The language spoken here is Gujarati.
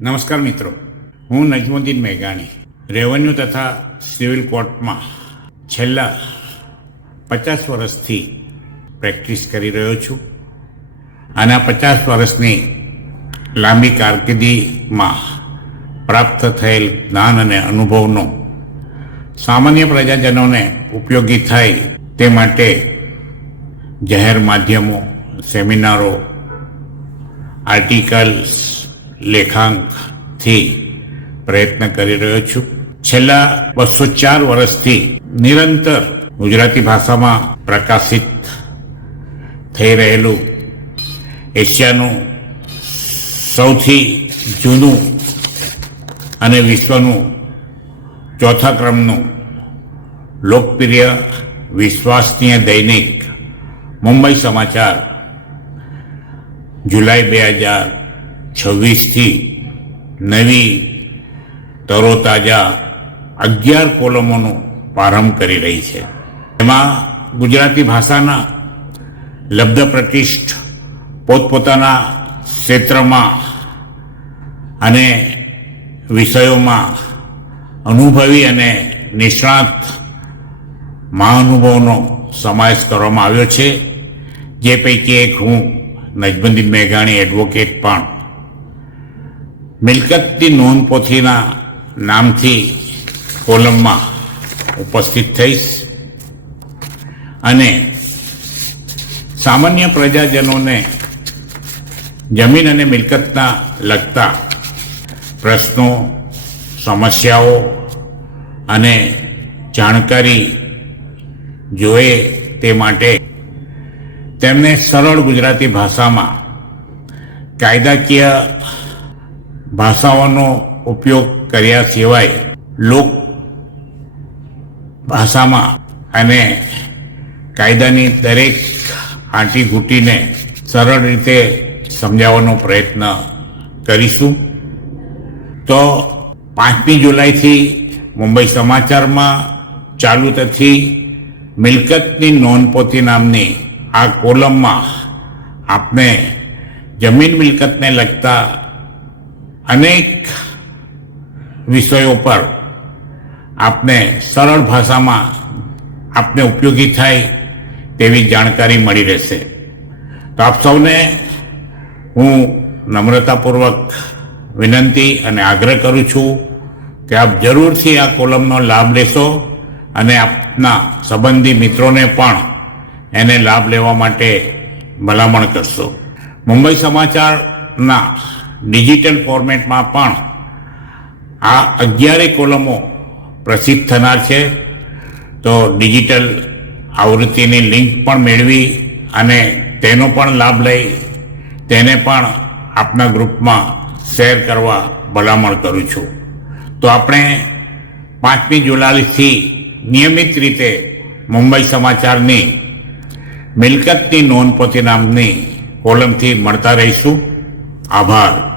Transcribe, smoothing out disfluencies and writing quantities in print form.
નમસ્કાર મિત્રો, હું નજમુદ્દીન મેઘાણી રેવન્યુ તથા સિવિલ કોર્ટમાં છેલ્લા 50 વર્ષથી પ્રેક્ટિસ કરી રહ્યો છું અને આ 50 વર્ષની લાંબી કારકિર્દીમાં પ્રાપ્ત થયેલ જ્ઞાન અને અનુભવનો સામાન્ય પ્રજાજનોને ઉપયોગી થાય તે માટે જાહેર માધ્યમો, સેમિનારો, આર્ટિકલ્સ, લેખાંકથી પ્રયત્ન કરી રહ્યો છું. છેલ્લા 204 વર્ષથી નિરંતર ગુજરાતી ભાષામાં પ્રકાશિત થઈ રહેલું એશિયાનું સૌથી જૂનું અને વિશ્વનું ચોથા ક્રમનું લોકપ્રિય વિશ્વસનીય દૈનિક મુંબઈ સમાચાર જુલાઈ 2026થી નવી તરોતાજા 11 કોલમોનો પ્રારંભ કરી રહી છે. એમાં ગુજરાતી ભાષાના લબ્ધ પ્રતિષ્ઠ પોતપોતાના ક્ષેત્રમાં અને વિષયોમાં અનુભવી અને નિષ્ણાત મહાનુભાવોનો સમાવેશ કરવામાં આવ્યો છે, જે પૈકી એક હું નજમુદ્દીન મેઘાણી એડવોકેટ પણ મિલકતની નોંધપોથીના નામથી કોલમમાં ઉપસ્થિત થઈશ અને સામાન્ય પ્રજાજનોને જમીન અને મિલકતના લગતા પ્રશ્નો, સમસ્યાઓ અને જાણકારી જોઈએ તે માટે તેમને સરળ ગુજરાતી ભાષામાં કાયદાકીય ભાષાઓનો ઉપયોગ કર્યા સિવાય લોક ભાષામાં અને કાયદાની દરેક આંટીઘૂંટીને સરળ રીતે સમજાવવાનો પ્રયત્ન કરીશું. તો 5મી જુલાઈથી મુંબઈ સમાચારમાં ચાલુ થતી મિલકતની નોંધપોથી નામની આ કોલમમાં આપને જમીન મિલકતને લગતા અનેક વિષયો પર આપને સરળ ભાષામાં આપને ઉપયોગી થાય તેવી જાણકારી મળી રહેશે. તો આપ સૌને હું નમ્રતાપૂર્વક વિનંતી અને આગ્રહ કરું છું કે આપ જરૂરથી આ કોલમનો લાભ લેશો અને આપના સંબંધી મિત્રોને પણ એને લાભ લેવા માટે ભલામણ કરશો. મુંબઈ સમાચારના ડિજિટલ ફોર્મેટમાં પણ આ 11 કોલમો પ્રસિદ્ધ થનાર છે. તો ડિજિટલ આવૃત્તિની લિંક પણ મેળવી અને તેનો પણ લાભ લઈ તેને પણ આપના ગ્રુપમાં શેર કરવા ભલામણ કરું છું. તો આપણે 5મી જુલાઈથી નિયમિત રીતે મુંબઈ સમાચારની મિલકતની નોંધપોથી નામની કોલમથી મળતા રહીશું. આભાર.